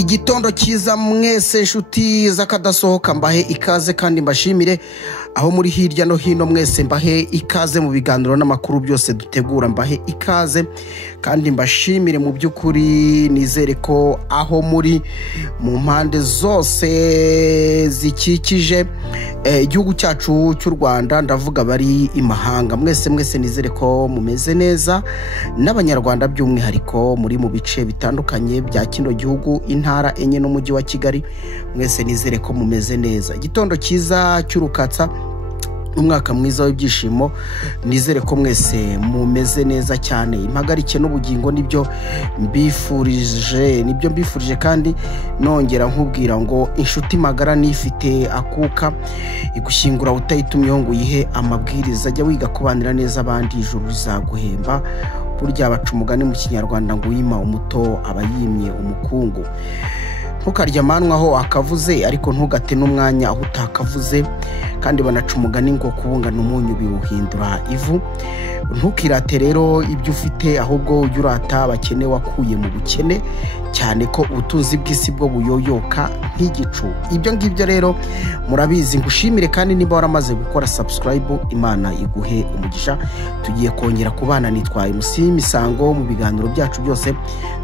Igitondo cyiza mwese nshuti zakadasohoka mbahe ikaze kandi mbashimire aho muri hirya no hino mwese mbahe ikaze mu biganiro n'amakuru byose dutegura mbahe ikaze kandi mbashimire mu by'ukuri nizere ko aho muri mu mpande zose zikikije igihugu cyacu cy'u Rwanda ndavuga bari imahanga mwese nizere ko mumeze neza n'abanyarwanda by'umwihariko muri mu bice bitandukanye bya kino gihugu intara enye n'umujyi wa Kigali mwese nizere ko mumeze neza igitondo cyiza cy'urukatsa umwaka mwiza w'ibyishimo nizere ko mwese mumeze neza cyane impagarike n'ubugingo nibyo mbifurije kandi nongera nkubwira ngo inshuti magara nifite akuka igushyingura utayitumyeho ngo yihe amabwiriza ajya wiga kubanira neza abandi ijuru rizaguhemba burya baca umugani mu kinyarwanda ngo uyima umuto aba yimye umukungu ntukarya amanwa aho akavuze ariko ntugate n'umwanya aho utakavuze kandi banaca umugani ngo kubungana umunyu biwuhindura ivu ntukirate rero ibyo ufite ahubwo ujye urata abakene wakuye mu bukene cyane ko ubutunzi bw'isi bwo buyoyoka nk'igicu ibyo ngibyo rero murabizi ngushimire kandi niba waramaze gukora subscribe Imana iguhe umugisha tugiye kongera kubana nitwaye Misango mu biganiro byacu byose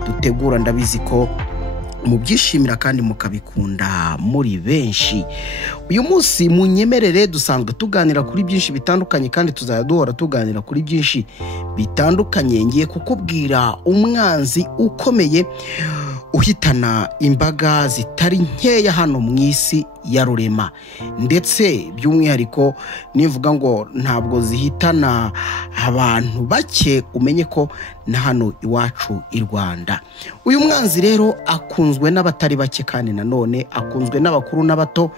dutegura ndabizi ko mubyishimira kandi mukabikunda muri benshi uyu munsi munyemerere dusanzwe tuganira kuri byinshi bitandukanye kandi tuzaduhora tuganira kuri byinshi bitandukanye ngiye kukubwira umwanzi ukomeye uhitana imbaga zitari nkeya hano mu isi ya rurema ndetse by'umwihariko nivuga ngo ntabwo zihitana abantu bake umenye ko na hano iwacu i Rwanda uyu mwanzi rero akunzwe n'abatari bake kandi nanone akunzwe n'abakuru n'abato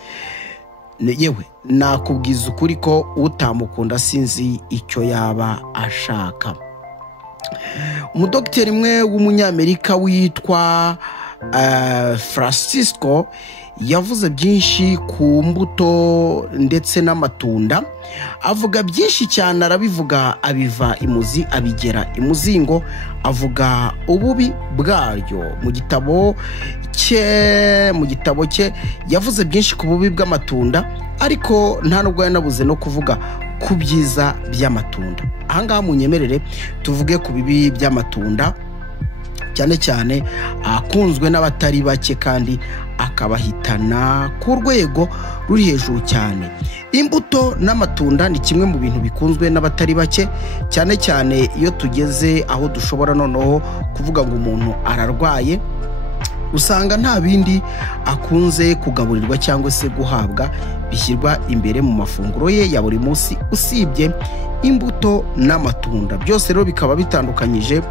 yewe nakubwiza ukuri ko utamukunda sinzi icyo yaba ashaka umudokiteri mwe w'umunyamerika witwa Francisco yavuze byinshi ku mbuto ndetse n'amatunda avuga byinshi cyane arabivuga abiva imuzi abigera imuzingo avuga ububi bwaryo mu gitabo cye yavuze byinshi ku bubi bw'amatunda ariko nta nubwo yanabuze no kuvuga ku byiza by'amatunda ahangaha munyemerere tuvuge ku bibi by'amatunda cyane cyane akunzwe n'abatari bake kandi akabahitana ku rwego ruri hejuru cyane imbuto n'amatunda ni kimwe mu bintu bikunzwe n'abatari bake cyane cyane iyo tugeze aho dushobora noneho kuvuga ngo umuntu ararwaye usanga nta bindi akunze kugaburirwa cyangwa se guhabwa bishyirwa imbere mu mafunguro ye ya buri munsi usibye imbuto n'amatunda byose rero bikaba bitandukanyije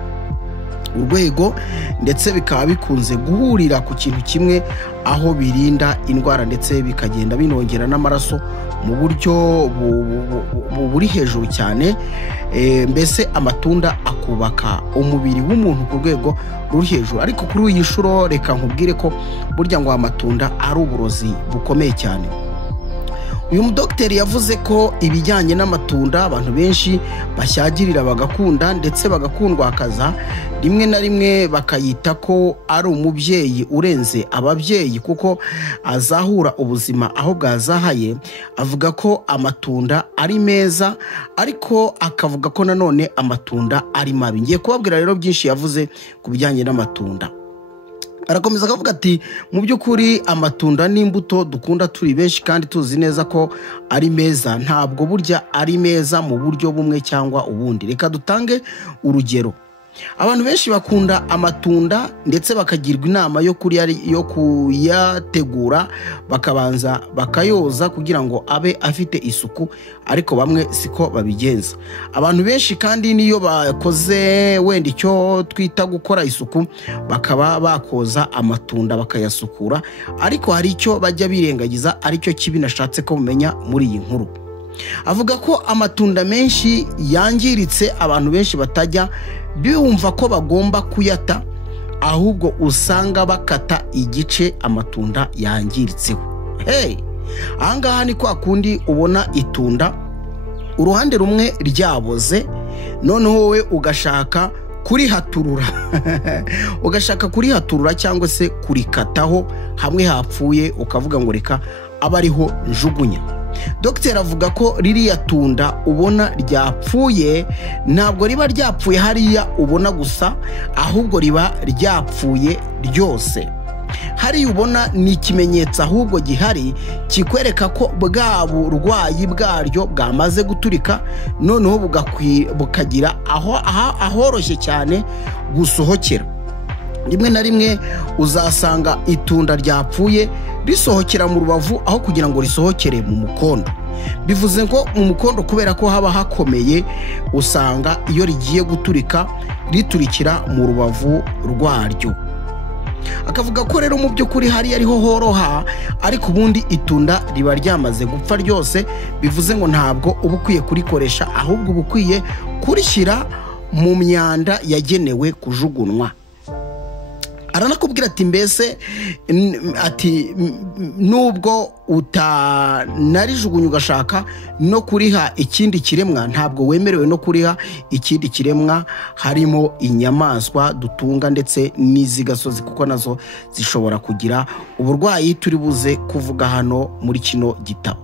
urwego ndetse bikaba bikunze guhurira ku kintu kimwe aho birinda indwara ndetse bikagenda binongera n'amaraso mu buryo buri hejuru cyane mbese amatunda akubaka umubiri w'umuntu ku rwego ruri hejuru ariko kuri iyi nshuro reka nkubwire ko burya ngo amatunda ari uburozi bukomeye cyane uyu mudokiteri yavuze ko ibijyanye n'amatunda abantu benshi bashyagirira bagakunda ndetse bagakundwakaza rimwe na rimwe bakayita ko ari umubyeyi urenze ababyeyi kuko azahura ubuzima aho bwazahaye avuga ko amatunda ari meza ariko akavuga ko nanone amatunda ari mabi ngiye kubabwira rero byinshi yavuze ku bijyanye n'amatunda arakomeza akavuga ati mu by'ukuri amatunda n'imbuto dukunda turi benshi kandi tuzi neza ko ari meza ntabwo burya ari meza mu buryo bumwe cyangwa ubundi reka dutange urugero abantu benshi bakunda amatunda ndetse bakagirwa inama yo kuyategura bakabanza bakayoza kugira ngo abe afite isuku ariko bamwe siko babigenza abantu benshi kandi niyo bakoze wenda icyo twita gukora isuku bakaba bakoza amatunda bakayasukura ariko hari icyo bajya birengagiza aricyo kibi nashatse ko mumenya muri iyi nkuru avuga ko amatunda menshi yangiritse abantu benshi batajya bumva ko bagomba kuyata ahubwo usanga bakata igice amatunda yangiritseho ahangaha ni kwa kundi ubona itunda uruhande rumwe ryaboze noneho wowe ugashaka kurihaturura ugashaka kurihaturura cyangwa se kurikataho hamwe hapfuye ukavuga ngo reka aba ariho njugunya. Dogiteri avuga ko ririya tunda ubona ryapfuye ntabwo riba ryapfuye hariya ubona gusa, ahubwo riba ryapfuye ryose. Hariya ubona ni ikimenyetso ahubwo gihari kikwereka ko bwa burwayi bwaryo bwamaze guturika, noneho bukagira ahoroshye cyane gusohokera. Rimwe na rimwe uzasanga itunda ryapfuye risohokera mu rubavu aho kugira ngo risohokere mu mukondo. Bivuze ngo mu mukondo kubera ko haba hakomeye, usanga iyo rigiye guturika riturikira mu rubavu rwaryo. Akavuga ko rero mu by'ukuri hari ariho horoha, ariko ubundi itunda riba ryamaze gupfa ryose. Bivuze ngo ntabwo uba ukwiye kurikoresha, ahubwo uba ukwiye kurishyira mu myanda yagenewe kujugunwa. Aranakubwira ati mbese ati nubwo utanarijugunya ugashaka no kuriha ikindi kiremwa, ntabwo wemerewe no kuriha ikindi kiremwa, harimo inyamaswa dutunga ndetse n'izigasozi, kuko nazo zishobora kugira uburwayi turi buze kuvuga hano muri kino gitabo.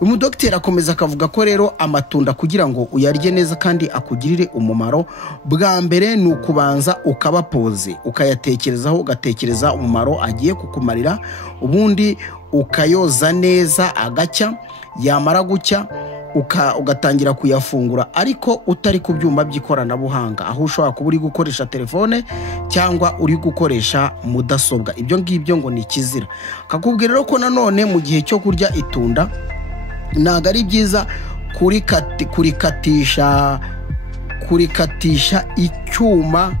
Umudokiteri akomeza akavuga ko rero amatunda kugira ngo uyarye neza kandi akugirire umumaro, bwa mbere ni ukubanza ukabapoze, ukayatekerezaho, ugatekereza umumaro agiye kukumarira, ubundi ukayoza neza agacya. Yamara gucya ugatangira kuyafungura, ariko utari ku byuma by'ikoranabuhanga, aho ushobora kuba uri gukoresha telefone cyangwa uri gukoresha mudasobwa. Ibyo ngibyo ngo ni kizira. Kakubwira rero ko nanone mu gihe cyo kurya itunda ntabwo ari byiza kurikatisha icyuma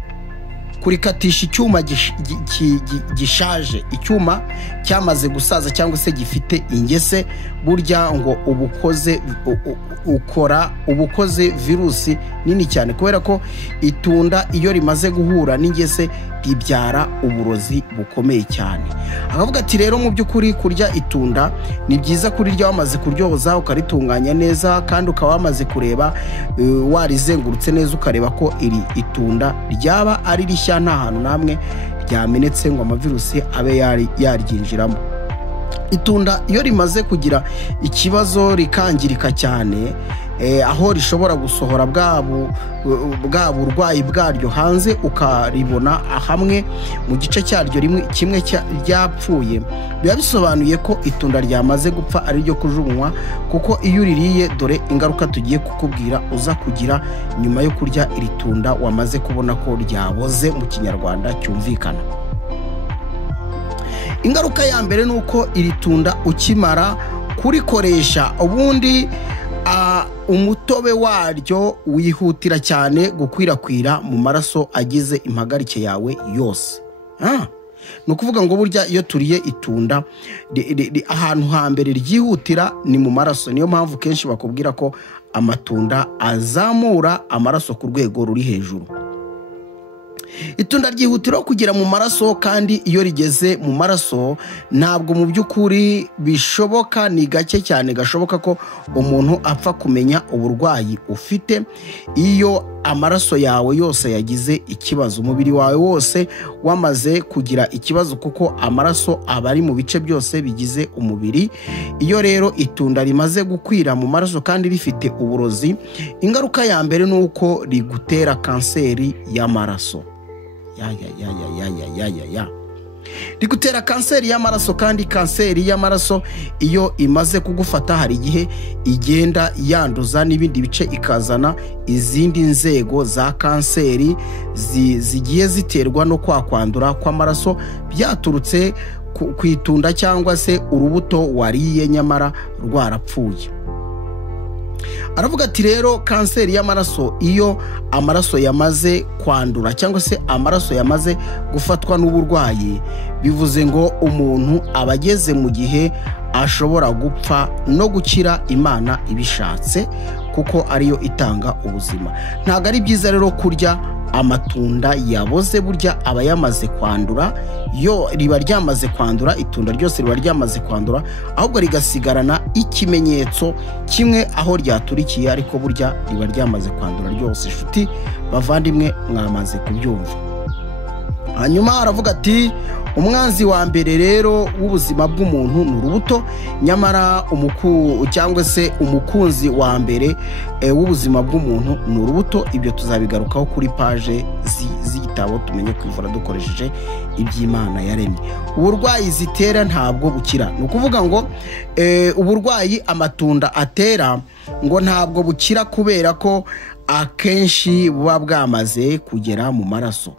gishaje, icyuma cyamaze gusaza cyangwa se gifite ingese. Burya ngo ubukoze virusi nini cyane, kubera ko itunda iyo rimaze guhura n'ingese ribyara uburozi bukomeye cyane. Akavuga ati rero mu by'ukuri kurya itunda ni byiza kurirya wamaze kuryoza, ukaritunganya neza, kandi ukaba wamaze kureba warizengurutse neza, ukareba ko iri itunda ryaba ari rishya, nta hantu namwe ryamenetse ngo amavirusi abe yaryinjiramo. Itunda iyo rimaze kugira ikibazo rikangirika cyane, aho rishobora gusohora bwa burwayi bwaryo hanze, ukaribona hamwe mu gice cyaryo kimwe ryapfuye, biba bisobanuye ko itunda ryamaze gupfa ari ryo kujugunywa, kuko iyo uririye dore ingaruka tugiye kukubwira uza kugira nyuma yo kurya iri tunda wamaze kubona ko ryaboze mu kinyarwanda cyumvikana. Ingaruka ya mbere ni uko iri tunda ukimara kurikoresha, ubundi umutobe waryo wihutira cyane gukwirakwira mu maraso agize impagarike yawe yose. Ni ukuvuga ngo burya iyo turiye itunda ahantu hambere ryihutira ni mu maraso. Niyo mpamvu kenshi bakubwira ko amatunda azamura amaraso ku rwego ruri hejuru. Itunda ryihutira kugera mu maraso, kandi iyo rigeze mu maraso ntabwo mu by'ukuri bishoboka, ni gake cyane gashoboka ko umuntu apfa kumenya uburwayi ufite iyo amaraso yawe yose yagize ikibazo, umubiri wawe wose wamaze kugira ikibazo, kuko amaraso aba ari mu bice byose bigize umubiri. Iyo rero itunda rimaze gukwira mu maraso kandi rifite uburozi, ingaruka ya mbere ni uko rigutera kanseri y'amaraso. Rigutera kanseri y'amaraso, kandi kanseri y'amaraso iyo imaze kugufata hari igihe igenda yanduza n'ibindi bice, ikazana izindi nzego za kanseri zigiye ziterwa no kwandura kw'amaraso byaturutse ku itunda cyangwa se urubuto wariye nyamara rwarapfuye. Aravuga ati rero kanseri y'amaraso iyo amaraso yamaze kwandura cyangwa se amaraso yamaze gufatwa n'uburwayi, bivuze ngo umuntu aba ageze mu gihe ashobora gupfa no gukira Imana ibishatse, kuko ariyo itanga ubuzima. Ntabwo ari byiza rero kurya amatunda yaboze, burya aba yamaze kwandura, yo riba ryamaze kwandura, itunda ryose riba ryamaze kwandura, ahubwo rigasigarana ikimenyetso kimwe aho ryaturikiye, ariko burya riba ryamaze kwandura ryose. Inshuti bavandimwe, mwamaze kubyumva. Hanyuma aravuga ati umwanzi wa mbere rero w'ubuzima bw'umuntu ni urubuto, nyamara cyangwa se umukunzi wa mbere w'ubuzima bw'umuntu ni urubuto. Ibyo tuzabigarukaho kuri paje z'igitabo Tumenye Kwivura dukoresheje iby'Imana yaremye. Uburwayi zitera ntabwo bukira, ni ukuvuga ngo uburwayi amatunda atera ngo ntabwo bukira kubera ko akenshi buba bwamaze kugera mu maraso.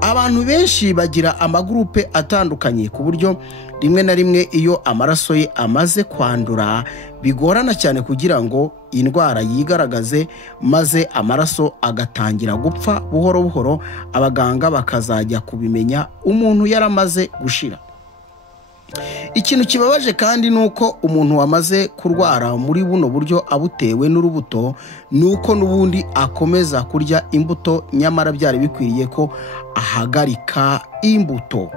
Abantu benshi bagira amagurupe atandukanye ku buryo rimwe na rimwe iyo amaraso ye amaze kwandura bigorana cyane kugira ngo indwara yigaragaze, maze amaraso agatangira gupfa buhoro buhoro, abaganga bakazajya kubimenya umuntu yaramaze gushira. Ikintu kibabaje kandi nuko umuntu wamaze kurwara muri buno buryo abutewe n'urubuto, nuko nubundi akomeza kurya imbuto, nyamara byari bikwiriye ko ahagarika imbuto.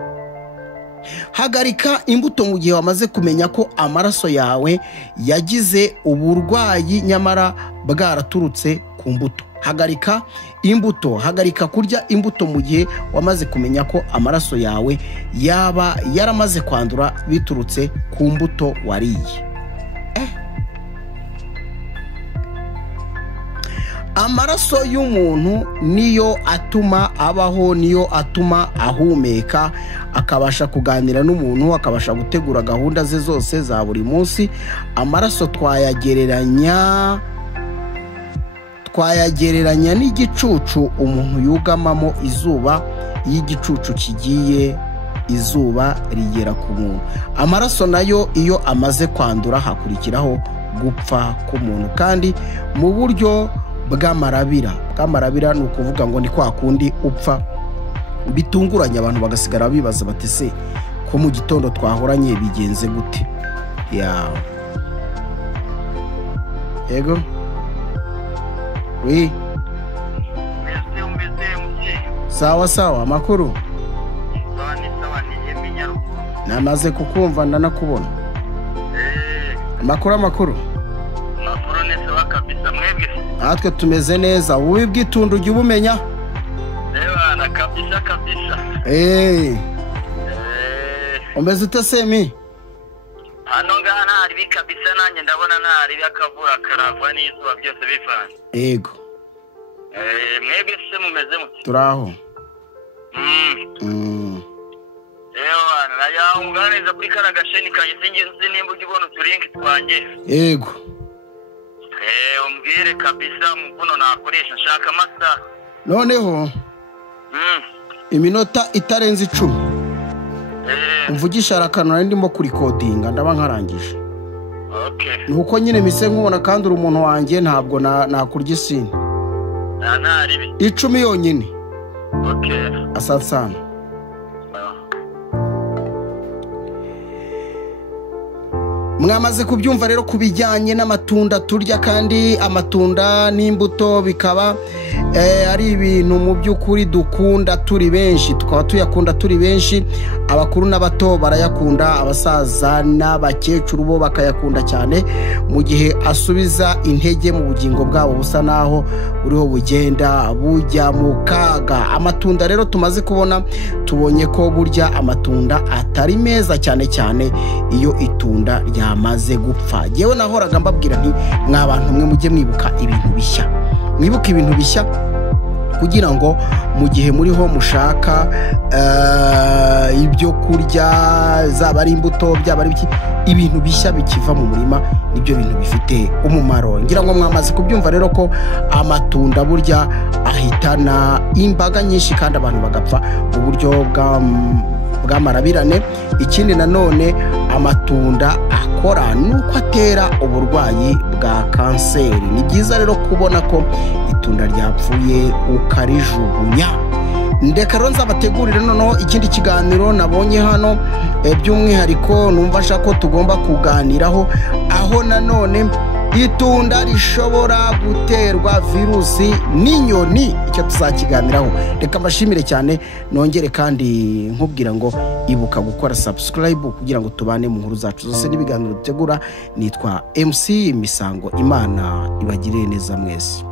Hagarika imbuto mu gihe wamaze kumenya ko amaraso yawe yagize uburwayi nyamara bwaraturutse ku mbuto. Hagarika imbuto, hagarika kurya imbuto mu gihe wamaze kumenya ko amaraso yawe yaba yaramaze kwandura biturutse ku mbuto wariye. Amaraso y'umuntu niyo atuma abaho, niyo atuma ahumeka, akabasha kuganira n'umuntu, akabasha gutegura gahunda ze zose za buri munsi. Amaraso twayagereranya n'igicucu umuntu yugamamo izuba. Iyo igicucu kigiye izuba rigera ku muntu. Amaraso nayo iyo amaze kwandura hakurikiraho gupfa k'umuntu, kandi mu buryo bw'amarabira. Bw'amarabira ni ukuvuga ngo ni kwa kundi upfa bitunguranye, abantu bagasigara bibaza bati se ko mu gitondo twahoranye bigenze gute? Yego oui, sawa sawa. Amakuru namaze kukumva ndanakubona. Amakuru nese wa kabisa. Mwebwe natwe tumeze neza. Ububi bw'itunda ujya ubumenya? Ebana kabisa. Umeze ute Semi? Hano ngaha ntari kabisa, nanjye ndabona ntari akavura karava n'izuba byose bivanye. Yego. Mwebwe se mumeze mute? Turaho. Ebana nayo unganeza kuri karagasheni kayizingize nimba ugibona uturinki twanjye. Yego. Umbwire kabisa muvuno nakoresha nshaka amasa. Noneho iminota itarenze 10 umvugisha rakanura ndimo kuri codinga ndaba nkarangije. Nuko nyine mise nkubona kandi uri umuntu wanjye, ntabwo nakurya isini. Ntaribi 10 yonyine. Asante sana. Mwamaze kubyumva rero kubijyanye n'amatunda turya, kandi amatunda n'imbuto bikaba ari ibintu mu by'ukuri dukunda turi benshi, tukaba tuyakunda turi benshi. Abakuru n'abato barayakunda, abasaza n'abakecuru bo bakayakunda cyane, mu gihe asubiza intege mu bugingo bwabo busa naho buriho bugenda bujya mu kaga. Amatunda rero tumaze kubona, tubonye ko burya amatunda atari meza cyane cyane iyo itunda ryamaze gupfa. Yewe nahoraga mbabwira nti mwabantu mwe mujye mwibuka ibintu bishya, mwibuka ibintu bishya kugira ngo mu gihe muriho mushaka ibyo kurya, zaba ari imbuto byaba ari ibintu bishya bikiva mu murima, nibyo bintu bifite umumaro. Ngira ngo mwamaze kubyumva rero ko amatunda burya ahitana imbaga nyinshi kandi abantu bagapfa mu buryo bw'amarabirane. Ikindi nanone amatunda akora nuko atera uburwayi bwa kanseri. Ni byiza rero kubona ko itunda ryapfuye ukarijugunya. Ndeka rero nzabategurire noneho ikindi kiganiro nabonye hano by'umwihariko numva shaka ko tugomba kuganiraho, aho nanone itunda rishobora guterwa virusi n'inyoni, icyo tuzakiganiraho. Reka mbashimire cyane, nongere kandi nkubwira ngo ibuka gukora subscribe kugira ngo tubane mu nkuru zacu zose n'ibiganiro dutegura. Nitwa MC Misango, Imana ibagirire neza mwese.